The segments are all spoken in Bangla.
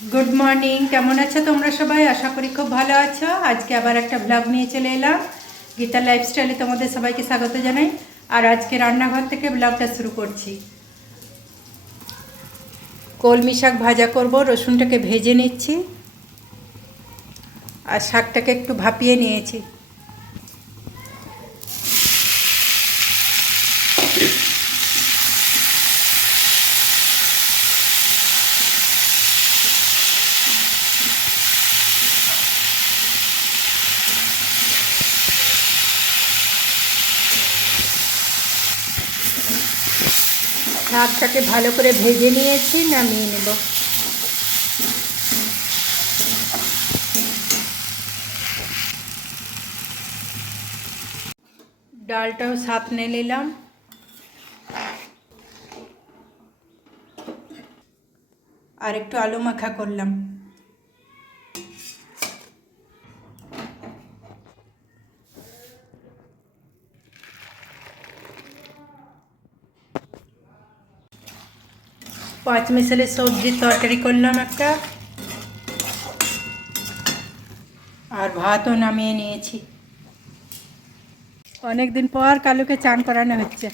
গুড মর্নিং, কেমন আছো তোমরা সবাই? আশা করি খুব ভালো আছো। আজকে আবার একটা ব্লগ নিয়ে চলে এলাম। গীতা লাইফস্টাইলে তোমাদের সবাইকে স্বাগত জানাই। আর আজকে রান্নাঘর থেকে ব্লগটা শুরু করছি। কলমি শাক ভাজা করব, রসুনটাকে ভেজে নিচ্ছি আর শাকটাকে একটু ভাপিয়ে নিয়েছি। শাকটাকে ভালো করে ভেজে নিয়েছি, নামিয়ে নেব। ডালটাও সাঁতনে নিলাম। আর একটু আলু মাখা করলাম। পাঁচ মিশালি সবজির তরকারি করলাম একটা, আর ভাতও নামিয়ে নিয়েছি। অনেকদিন পর কালুকে চান করানো হচ্ছে।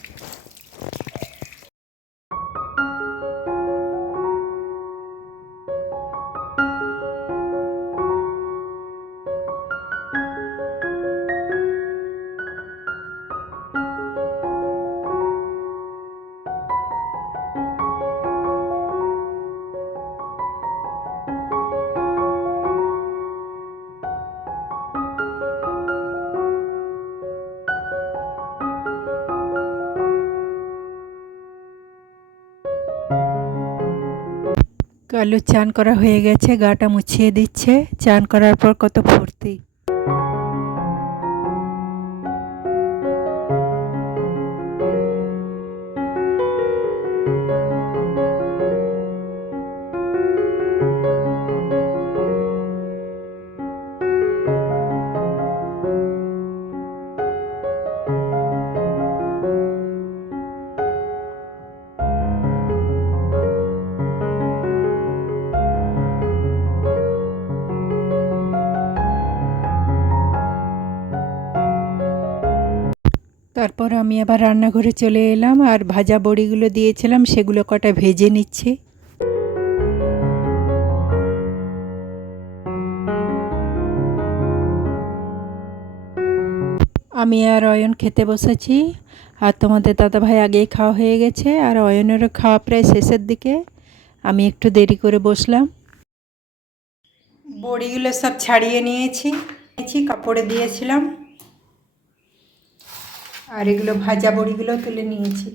কালু চান করা হয়ে গেছে, গাটা মুছিয়ে দিচ্ছে। চান করার পর কত ফুর্তি। তারপর আমি আবার রান্নাঘরে চলে এলাম, আর ভাজা বড়িগুলো দিয়েছিলাম সেগুলো কটা ভেজে নিচ্ছি। আমি আর অয়ন খেতে বসেছি, আর তোমাদের দাদাভাই আগেই খাওয়া হয়ে গেছে, আর অয়নেরও খাওয়া প্রায় শেষের দিকে। আমি একটু দেরি করে বসলাম। বড়িগুলো সব ছাড়িয়ে নিয়েছি, কাপড়ে দিয়েছিলাম। আর এগুলো ভাজা বড়িগুলো তুলে নিয়েছি।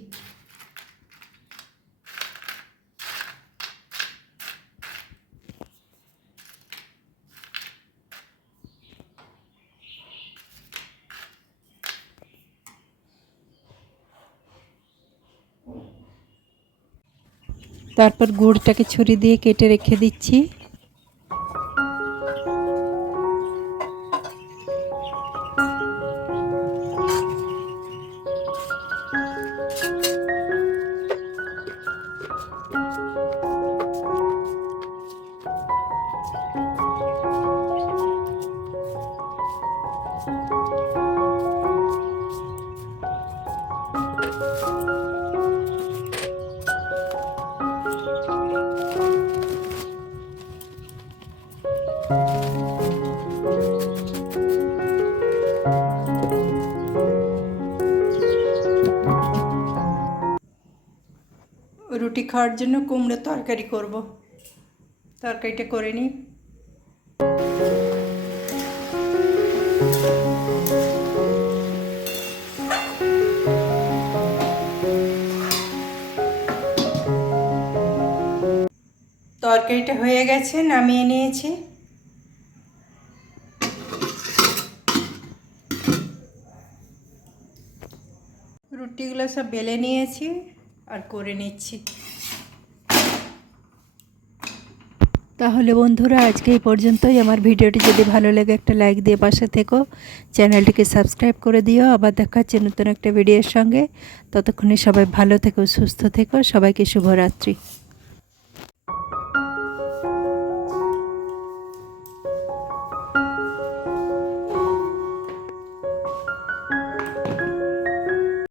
তারপর গুড়টাকে ছুরি দিয়ে কেটে রেখে দিচ্ছি। রুটি খাওয়ার জন্য কুমড়ো তরকারি করব। তরকারিটা করে নিই। তরকারিটা হয়ে গেছে, নামিয়ে নিয়েছি। রুটিগুলো সব বেলে নিয়েছি আর করে নিচ্ছি। তাহলে বন্ধুরা, আজকে এই পর্যন্তই। আমার ভিডিওটি যদি ভালো লাগে একটা লাইক দিয়ে পাশে থেকো, চ্যানেলটিকে সাবস্ক্রাইব করে দিও। আবার দেখা হচ্ছে নতুন একটা ভিডিওর সঙ্গে। ততক্ষণে সবাই ভালো থেকো, সুস্থ থেকো। সবাইকে শুভরাত্রি।